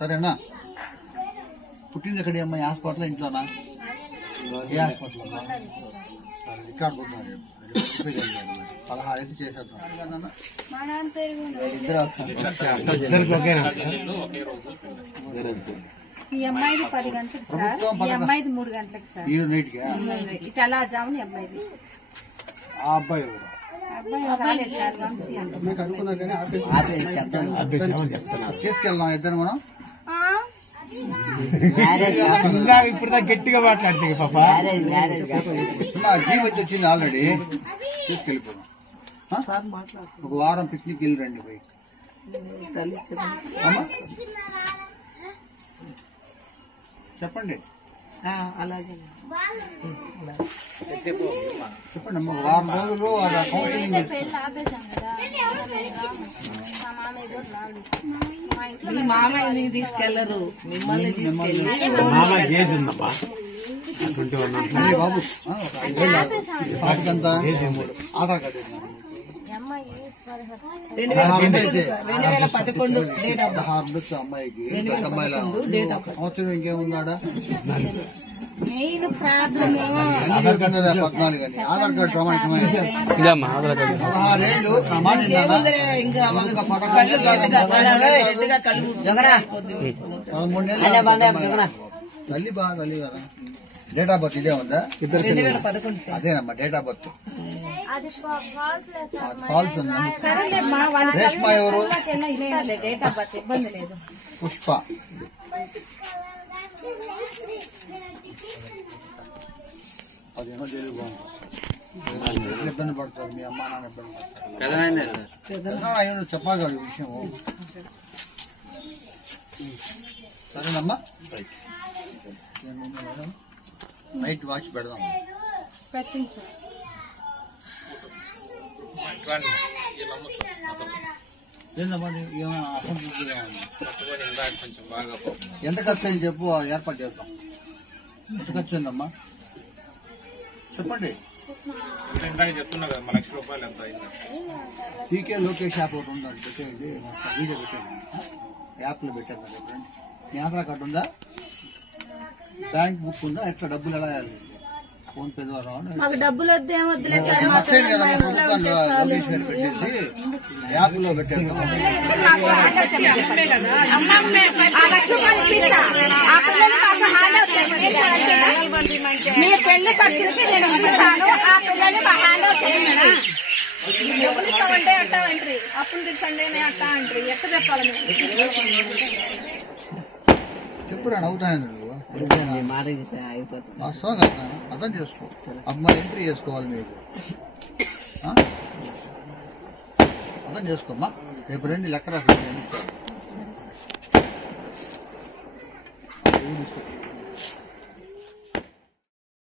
సరేనా? పుట్టింది ఎక్కడి అమ్మాయి? హాస్పిటల్ ఇంట్లోనా? ఏ హాస్పిటల్ అమ్మా? సరే రికార్డు ఉంటున్నారు 16 అయితే చేసేద్దాం. ఈ అమ్మాయిది 10 గంటలకు సార్, ఈ అమ్మాయిది 3 గంటలకు సార్. ఈ నైట్కి తెల్లజామున ఈ అమ్మాయిది. ఆ అబ్బాయి రాలేదు సార్, వంశీ తీసుకెళ్దాం ఇద్దరు మనం. ఇప్పుడు గట్టిగా మాట్లాడితే పాప జీవి వచ్చింది ఆల్రెడీ, తీసుకెళ్ళిపోదాం. ఒక వారం పిక్నిక్ వెళ్ళి రండి పోయి. చెప్పండి అలాగే చెప్పండి అమ్మ. ఒక వారం రోజులు కౌన్సిలింగ్ మీ మామయ్యని తీసుకెళ్లరు, మిమ్మల్ని తీసుకెళ్ళి బాబు అంతా ఆధార్ కార్డు 2011 16 అమ్మాయికి. సంవత్సరం ఇంకేమున్నాడా? 14 అని ఆధార్ కార్డు ప్రమాణికమైన 16 ఏళ్ళు తల్లి బాగా తల్లి కదా. డేట్ ఆఫ్ బర్త్ ఇదే ఉందా? 2011 అదేనమ్మా date of birth. False Reshma ఎవరు? డేట్ ఆఫ్ బర్త్ ఇబ్బంది లేదు. పుష్ప అదేమో జైలు బాగుంటుంది. ఇబ్బంది పడతారు మీ అమ్మా నాన్న, ఇబ్బంది పడతారు. ఆయన చెప్పాలి ఈ విషయం. సరేనమ్మా, నైట్ వాచ్ పెడదాం. ఎంత ఖర్చు అయింది చెప్పు, ఏర్పాటు చేద్దాం. ఎంత ఖర్చు అయిందమ్మా చెప్పండి. పీకే లోకేష్ యాప్ ఒకటి ఉందండి, పెట్టేది వీడియో పెట్టేది, యాప్లో పెట్టాను కదా. మీ ఆధార్ కార్డు ఉందా? బ్యాంక్ బుక్ ఉందా? ఎట్లా డబ్బులు ఎలా వేయాలి? ఫోన్ పే ద్వారా మాకు డబ్బులు వద్దేం వద్దులే సార్. లోకేష్ గారు పెట్టేసి యాప్ లో పెట్టారు. మీ పెళ్లి ఖర్చులకి నేను ఇస్తాను, ఆ పిల్లల్ని హ్యాండ్ ఓవర్ చేయండి. డబ్బులు ఇస్తామంటే అట్టా అంటారు, అప్పులు తెచ్చండి అట్టా అంటారు. ఎట్ట చెప్పాలి మేము? చెప్పురా, నవ్వుతాను నువ్వు. వాస్తవం కదా, అర్థం చేసుకో. అమ్మాయి ఎంట్రీ చేసుకోవాలి మీకు, అర్థం చేసుకోమ్మా. రేపు రండి లెక్క రాసి